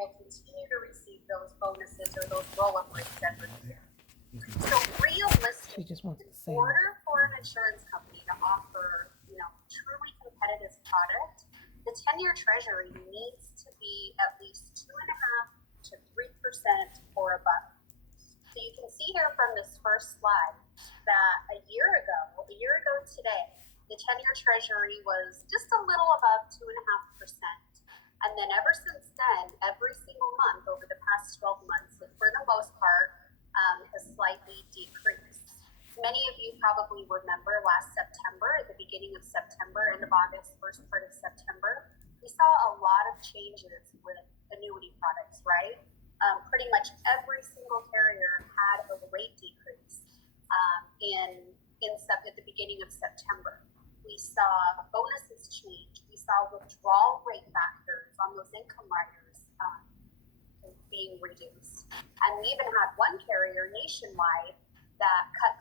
will continue to receive those bonuses or those roll-up rates every year. So She just wants realistically, to in say it. order for an insurance company to offer, truly competitive product, the 10-year treasury needs to be at least 2.5 to 3% or above. So you can see here from this first slide that a year ago today, the 10-year treasury was just a little above 2.5%. And then ever since then, every single month over the past 12 months, for the most part, has slightly decreased. Many of you probably remember last September, at the beginning of September, end of August, first part of September, we saw a lot of changes with annuity products, right? Pretty much every single carrier had a rate decrease at the beginning of September. We saw bonuses change. We saw withdrawal rate factors on those income riders being reduced. And we even had one carrier nationwide that cut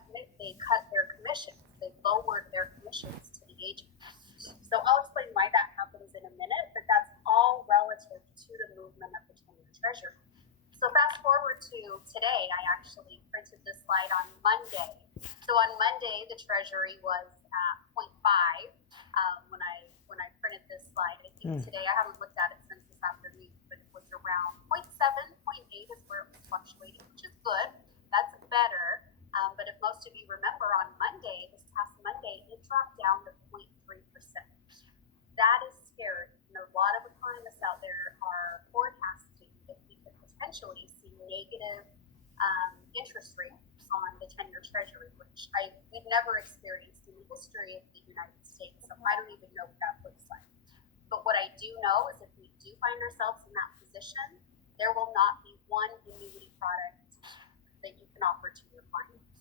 their commissions. They lowered their commissions to the agents. So I'll explain why that happens in a minute, but that's all relative to the movement of the 10-year treasury. So fast forward to today, I actually printed this slide on Monday. So on Monday, the treasury was at 0.5 when I printed this slide. I think today, I haven't looked at it since this afternoon, but it was around 0.7, 0.8 is where it was fluctuating, which is good. That's better. But if most of you remember on Monday, this past Monday, it dropped down to 0.3%. That is scary. And a lot of economists out there are forecasting that we could potentially see negative interest rates on the 10-year treasury, which we've never experienced in the history of the United States. So I don't even know what that looks like. But what I do know is if we do find ourselves in that position, there will not be one annuity product that you can offer to your clients.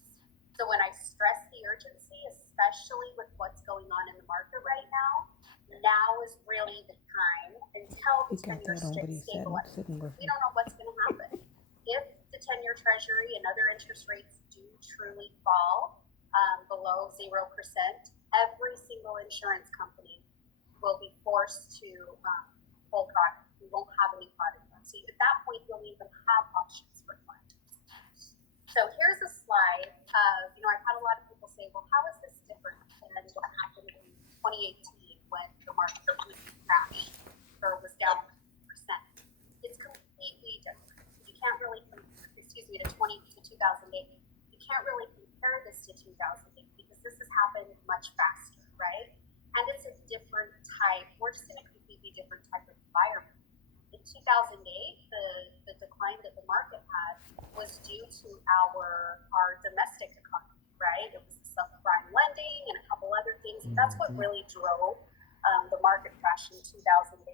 So when I stress the urgency, especially with what's going on in the market right now is really the time until the 10-year stabilizes. We don't know what's going to happen. If the 10-year treasury and other interest rates do truly fall below 0%, every single insurance company will be forced to pull product. We won't have any product left. So at that point, we'll even have options for clients. So here's a slide of, I've had a lot of people say, well, how is this different than what happened in 2018 when the market completely crashed or was down 1%? It's completely different. You can't really compare, to 2008. You can't really compare this to 2008 because this has happened much faster, right? And it's a different type, we're just in a completely different type of environment. In 2008, the decline that the market had was due to our domestic economy, right? It was subprime lending and a couple other things. And that's what really drove the market crash in 2008.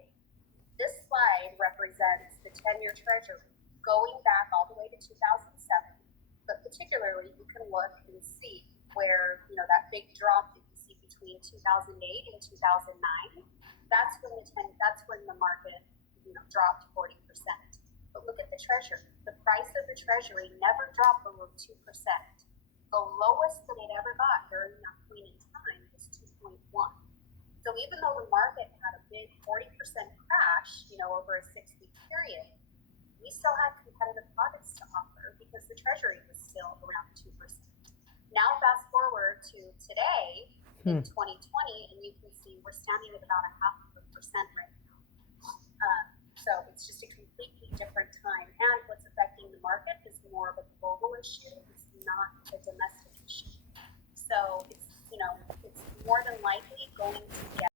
This slide represents the 10-year treasury going back all the way to 2007. But particularly, you can look and see where, that big drop that you see between 2008 and 2009, that's when the market, dropped 40%. But look at the treasury. The price of the treasury never dropped below 2%. The lowest that it ever got during that point in time was 2.1. So even though the market had a big 40% crash, over a 6-week period, we still had competitive products to offer because the treasury was still around 2%. Now fast forward to today in 2020, and you can see we're standing at about 0.5% right now. So it's just a completely different time. And what's affecting the market is more of a global issue. It's not a domestic issue. So it's more than likely going to get